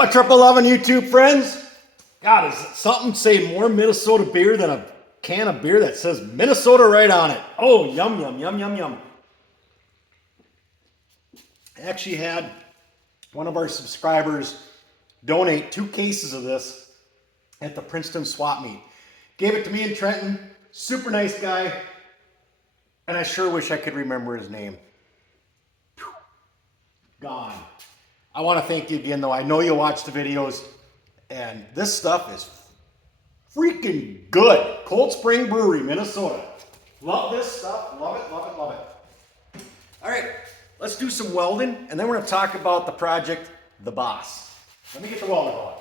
my 11 YouTube friends? God, is it something say more Minnesota beer than a can of beer that says Minnesota right on it? Oh, yum, yum, yum, yum, yum. I actually had one of our subscribers donate 2 cases of this at the Princeton swap meet. Gave it to me in Trenton. Super nice guy. And I sure wish I could remember his name. Gone. I want to thank you again, though. I know you watch the videos, and this stuff is freaking good. Cold Spring Brewery, Minnesota. Love this stuff. Love it, love it, love it. All right, let's do some welding, and then we're going to talk about the project, The Boss. Let me get the welder going.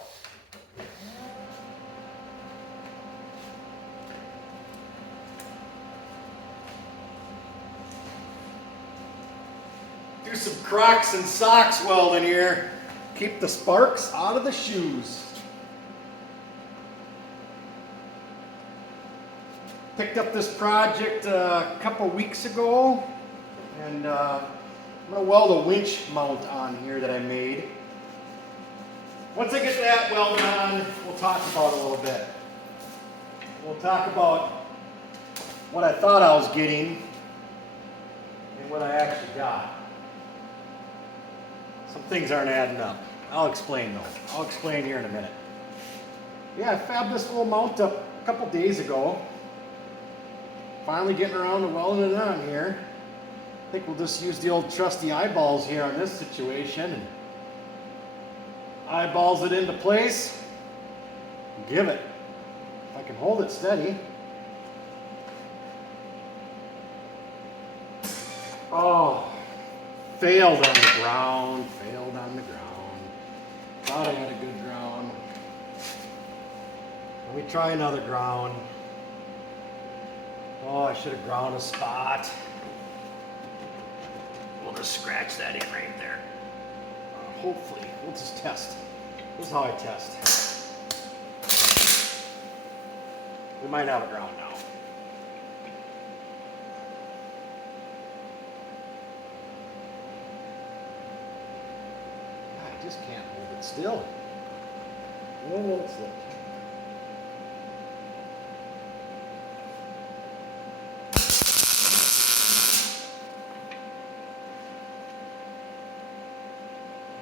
Do some Crocs and socks welding here. Keep the sparks out of the shoes. Picked up this project a couple weeks ago, and I'm going to weld a winch mount on here that I made. Once I get that welded on, we'll talk about it a little bit. We'll talk about what I thought I was getting and what I actually got. Some things aren't adding up. I'll explain though. I'll explain here in a minute. Yeah, I fabbed this little mount up a couple days ago. Finally getting around to welding it on here. I think we'll just use the old trusty eyeballs here on this situation and eyeballs it into place. Give it. If I can hold it steady. Oh. Failed on the ground, failed on the ground. Thought I had a good ground. Let me try another ground. Oh, I should have ground a spot. We'll just scratch that in right there. Hopefully, we'll just test. This is how I test. We might have a ground now. I just can't hold it still. Well, let's look.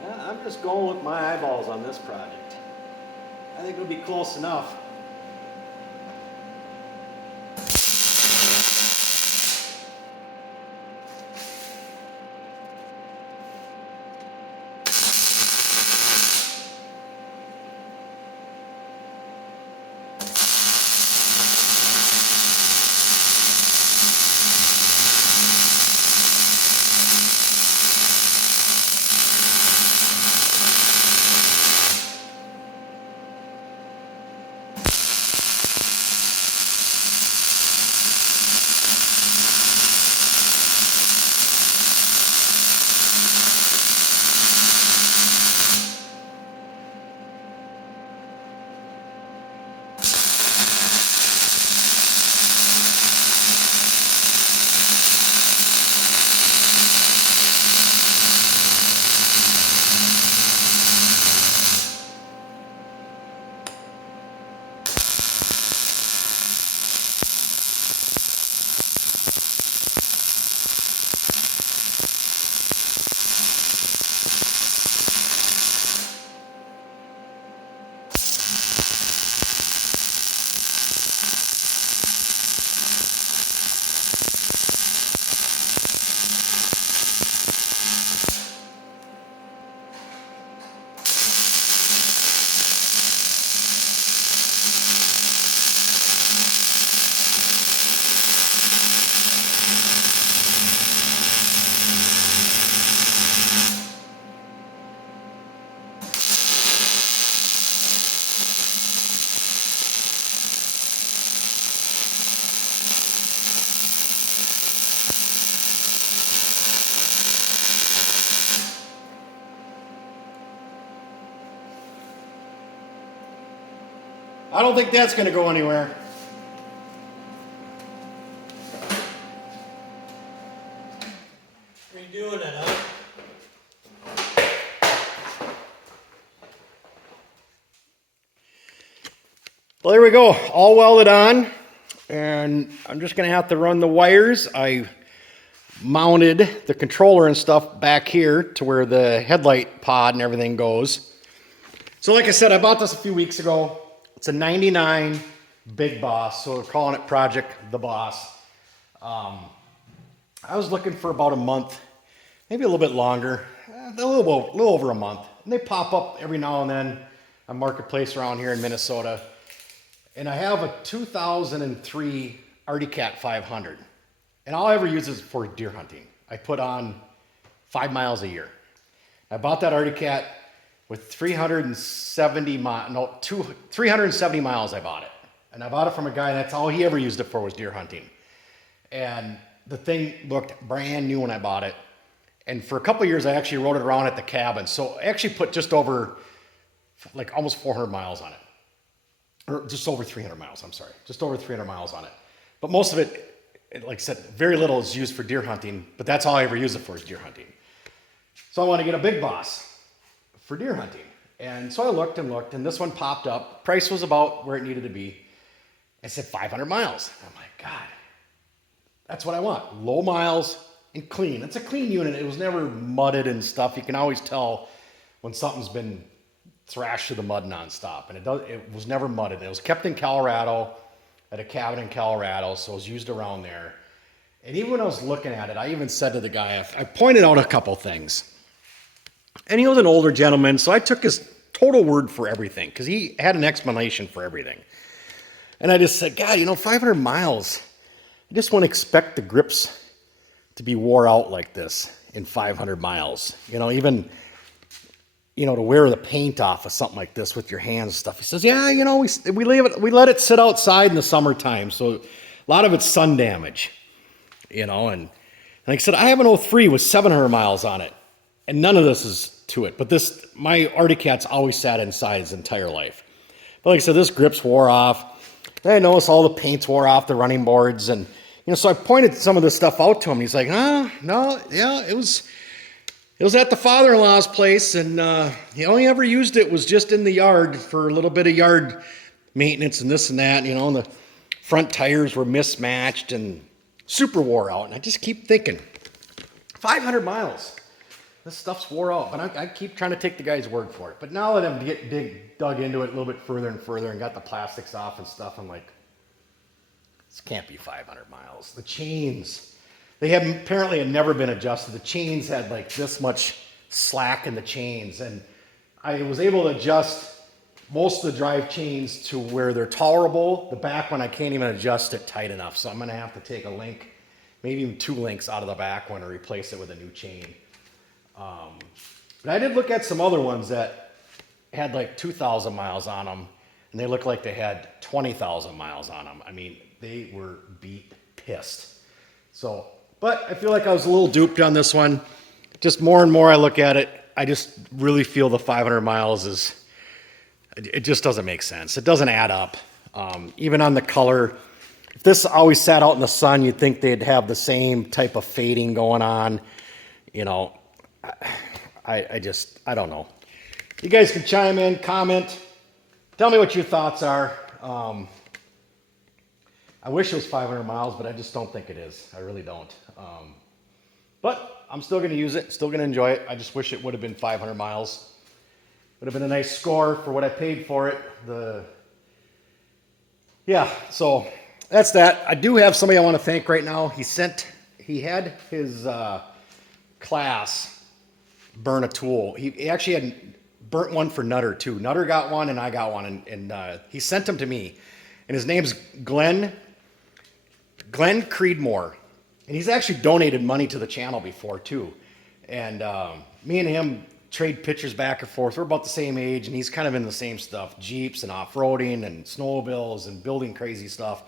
Yeah, I'm just going with my eyeballs on this project. I think it'll be close enough. I don't think that's going to go anywhere. Redoing it, huh? Well, there we go, all welded on, and I'm just gonna have to run the wires. I mounted the controller and stuff back here to where the headlight pod and everything goes. So like I said, I bought this a few weeks ago. It's a 99 Big Boss, so we're calling it Project the Boss. I was looking for about a month, maybe a little bit longer, a little over a month. And they pop up every now and then on Marketplace around here in Minnesota. And I have a 2003 Arctic Cat 500. And all I ever use is for deer hunting. I put on 5 miles a year. I bought that Arctic Cat with 370 miles I bought it. And I bought it from a guy, that's all he ever used it for was deer hunting. And the thing looked brand new when I bought it. And for a couple of years, I actually rode it around at the cabin. So I actually put just over, like almost 400 miles on it. Or just over 300 miles, I'm sorry. Just over 300 miles on it. But most of it, like I said, very little is used for deer hunting, but that's all I ever use it for is deer hunting. So I want to get a Big Boss for deer hunting. And so I looked and looked, and this one popped up. Price was about where it needed to be. I said 500 miles. I'm like, God, that's what I want. Low miles and clean. It's a clean unit. It was never mudded and stuff. You can always tell when something's been thrashed through the mud nonstop. And it was never mudded. It was kept in Colorado, at a cabin in Colorado, so it was used around there. And even when I was looking at it, I even said to the guy, I pointed out a couple things. And he was an older gentleman, so I took his total word for everything, because he had an explanation for everything. And I just said, God, 500 miles, I just wouldn't expect the grips to be wore out like this in 500 miles. Even to wear the paint off of something like this with your hands and stuff. He says, yeah, we let it sit outside in the summertime, so a lot of it's sun damage, and like I said, I have an 03 with 700 miles on it, and none of this is to it, but my Arctic Cat's always sat inside his entire life. But like I said, this grips wore off. I noticed all the paints wore off the running boards, and so I pointed some of this stuff out to him. He's like, no, yeah, it was at the father-in-law's place, and he only ever used it was just in the yard for a little bit of yard maintenance and this and that, and the front tires were mismatched and super wore out. And I just keep thinking, 500 miles, this stuff's wore out. But I keep trying to take the guy's word for it. But now that I'm dug into it a little bit further and further and got the plastics off and stuff, I'm like, this can't be 500 miles. The chains, they apparently had never been adjusted. The chains had like this much slack in the chains, and I was able to adjust most of the drive chains to where they're tolerable. The back one, I can't even adjust it tight enough, so I'm going to have to take a link, maybe even 2 links out of the back one, and replace it with a new chain. But I did look at some other ones that had like 2,000 miles on them, and they looked like they had 20,000 miles on them. I mean, they were beat pissed. So, but I feel like I was a little duped on this one. Just more and more I look at it, I just really feel the 500 miles it just doesn't make sense. It doesn't add up. Even on the color, if this always sat out in the sun, you'd think they'd have the same type of fading going on. I don't know. You guys can chime in, comment, tell me what your thoughts are. I wish it was 500 miles, but I just don't think it is. I really don't. But I'm still going to use it, still going to enjoy it. I just wish it would have been 500 miles. Would have been a nice score for what I paid for it. Yeah, so that's that. I do have somebody I want to thank right now. He had his class burn a tool. He actually had burnt one for Nutter too. Nutter got one and I got one, and he sent them to me. And his name's Glenn Creedmoor. And he's actually donated money to the channel before too. And me and him trade pictures back and forth. We're about the same age, and he's kind of in the same stuff, Jeeps and off-roading and snowmobiles and building crazy stuff.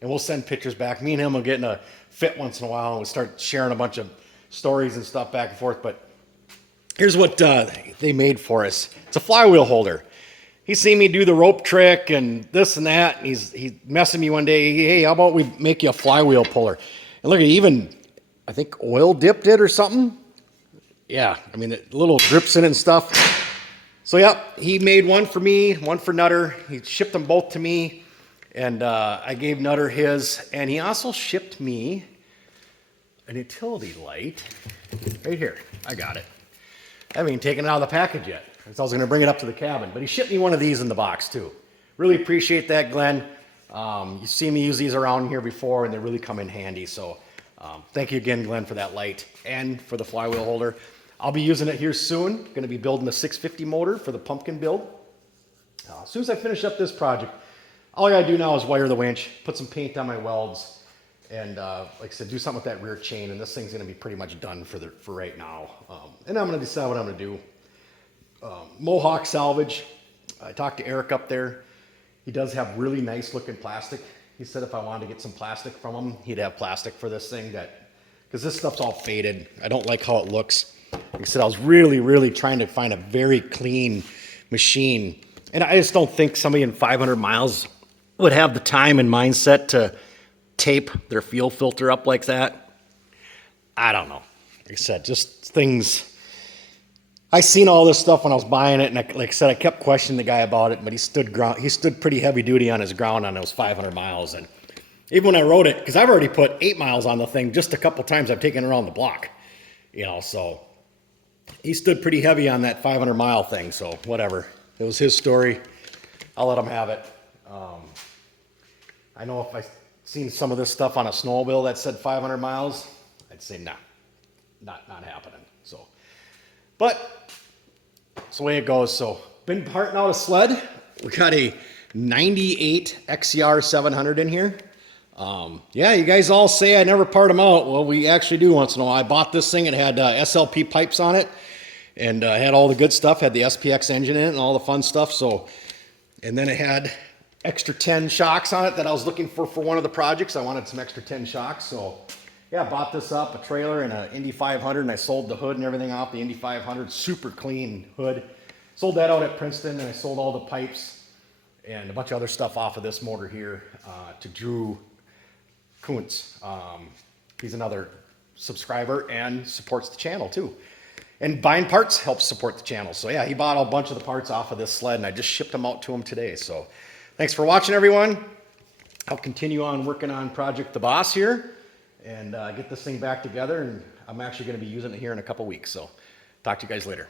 And we'll send pictures back. Me and him will get in a fit once in a while, and we'll start sharing a bunch of stories and stuff back and forth. But here's what they made for us. It's a flywheel holder. He's seen me do the rope trick and this and that, and he's messing me one day. Hey, how about we make you a flywheel puller? And look, he even, I think, oil dipped it or something. Yeah, I mean, the little drips in it and stuff. So, yeah, he made one for me, one for Nutter. He shipped them both to me. And I gave Nutter his, and he also shipped me an utility light right here. I got it. I haven't even taken it out of the package yet. I was going to bring it up to the cabin, but he shipped me one of these in the box too. Really appreciate that, Glenn. You've seen me use these around here before, and they really come in handy. So thank you again, Glenn, for that light and for the flywheel holder. I'll be using it here soon. Going to be building the 650 motor for the pumpkin build. As soon as I finish up this project, all I got to do now is wire the winch, put some paint on my welds, and like I said, do something with that rear chain. And this thing's going to be pretty much done for right now. And I'm going to decide what I'm going to do. Mohawk salvage. I talked to Eric up there. He does have really nice looking plastic. He said if I wanted to get some plastic from him, he'd have plastic for this thing, because this stuff's all faded. I don't like how it looks. Like I said, I was really trying to find a very clean machine. And I just don't think somebody in 500 miles would have the time and mindset to tape their fuel filter up like that. I don't know. Like I said, just things. I seen all this stuff when I was buying it, and like I said, I kept questioning the guy about it, but he stood pretty heavy duty on his ground on those 500 miles. And even when I rode it, because I've already put 8 miles on the thing, just a couple times I've taken it around the block, so he stood pretty heavy on that 500 mile thing. So whatever, it was his story. I'll let him have it. I know if I seen some of this stuff on a snowmobile that said 500 miles, I'd say nah, not happening. So, but that's the way it goes. So, been parting out a sled. We got a 98 XCR 700 in here. Yeah, you guys all say I never part them out. Well, we actually do once in a while. I bought this thing. It had SLP pipes on it, and had all the good stuff. Had the SPX engine in it and all the fun stuff. So, and then it had extra 10 shocks on it that I was looking for one of the projects. I wanted some extra 10 shocks. So, yeah, I bought this up, a trailer and an Indy 500, and I sold the hood and everything off the Indy 500. Super clean hood. Sold that out at Princeton, and I sold all the pipes and a bunch of other stuff off of this motor here to Drew Kuntz. He's another subscriber and supports the channel too. And buying parts helps support the channel. So yeah, he bought a bunch of the parts off of this sled, and I just shipped them out to him today. So thanks for watching, everyone. I'll continue on working on Project the Boss here and get this thing back together. And I'm actually going to be using it here in a couple weeks. So talk to you guys later.